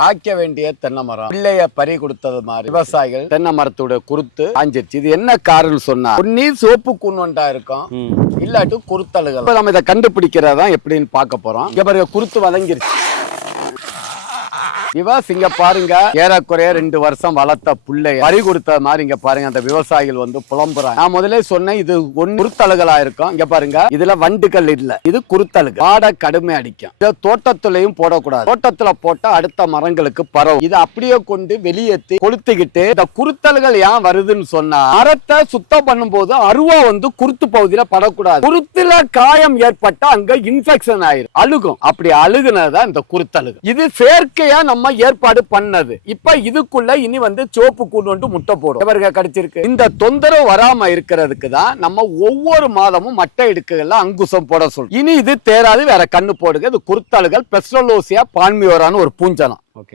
காய்க்க வேண்டிய தென்னை மரம் பிள்ளைய பறி கொடுத்தது மாதிரி விவசாயிகள் தென்னை மரத்தோட குருத்து காஞ்சிருச்சு. இது என்ன காரணம் சொன்னா, ஒன்னி சோப்பு கூன்வண்டா இருக்கும், இல்லாட்டி குருத்தலுகள். நம்ம இதை கண்டுபிடிக்கிறதா எப்படின்னு பார்க்க போறோம். இங்க பாருங்க, குருத்து வதங்கிருச்சு. இங்க பாருங்க, ஏறக்குறைய 2 வருஷம் வளர்த்த புள்ளைய பறி கொடுத்த மாதிரி இங்க பாருங்க அந்த விவசாயிகள் வந்து புலம்புறாங்க. நான் முதலே சொன்னேன், இது குருத்தலுகளா இருக்கும். இங்க பாருங்க, இதுல வண்டுகள் இல்ல, இது குருத்தலுகள். வாடை கடுமை அடிக்கும். இதை தோட்டத்திலையும் போடக்கூடாது. தோட்டத்துல போட்டா அடுத்த மரங்களுக்கு பரவும். இதை அப்படியே கொண்டு வெளியேற்றி கொளுத்திக்கிட்டு, இந்த குருத்தல்கள் ஏன் வருதுன்னு சொன்னா, மரத்தை சுத்தம் பண்ணும் போது அருவா வந்து குருத்து பகுதியில படக்கூடாது. குருத்துல காயம் ஏற்பட்டா அங்க இன்ஃபெக்ஷன் ஆயிரும், அழுகும். அப்படி அழுகுனதான் இந்த குருத்தலுகள். இது செயற்கையா நம்ம ஏற்பாடு பண்ணது. இப்ப இதுக்குள்ள இனி வந்து சோப்பு கூண்டு வந்து முட்டை போடும். இவருக்கு கடிச்சிருக்கு. இந்த தொந்தரவு வராம இருக்கிறதுக்கு தான் நம்ம ஒவ்வொரு மாதமும் மட்டை எடுக்கல அங்குசம் போட சொல்றோம். இனி இது தேராது, வேற கண்ணு போடுங்க. இது குருத்தலுகள் பெஸ்ட்ரோலோசியா பான்மியோரான்னு ஒரு பூஞ்சனம்.